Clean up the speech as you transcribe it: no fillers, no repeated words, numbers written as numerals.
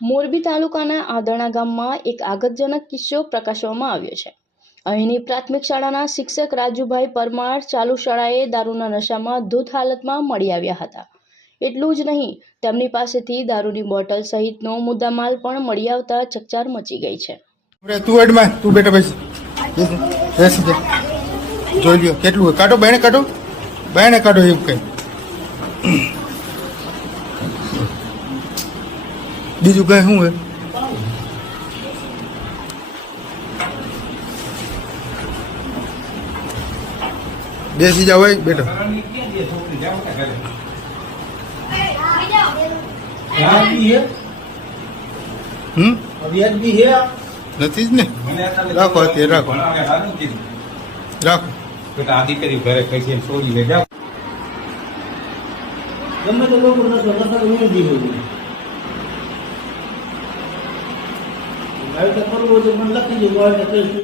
મોરબી તાલુકાના આદરણા ગામમાં એક આગતજનક કિસ્સો પ્રકાશવામાં આવ્યો છે। અહીંની પ્રાથમિક શાળાના શિક્ષક રાજુભાઈ પરમાર ચાલુ શાળાએ દારૂના નશામાં ધૂત હાલતમાં મળી આવ્યા હતા। એટલું જ નહીં, તેમની પાસેથી દારૂની બોટલ સહિતનો મુદ્દામાલ પણ મળી આવતા ચકચાર મચી ગઈ છે। તું બેટા બેસી જોઈ લ્યો કેટલું કાઢો બાયણે કાઢો એવું કઈ બીજું કઈ શું હોય બેસી જાવ બેટા નથી જ ને રાખો અત્યારે રાખો આદિ કરી ઘરે કઈ છોડી લે જાઓ ગમે તે લોકો કરવું હોય તો મને લખી દો।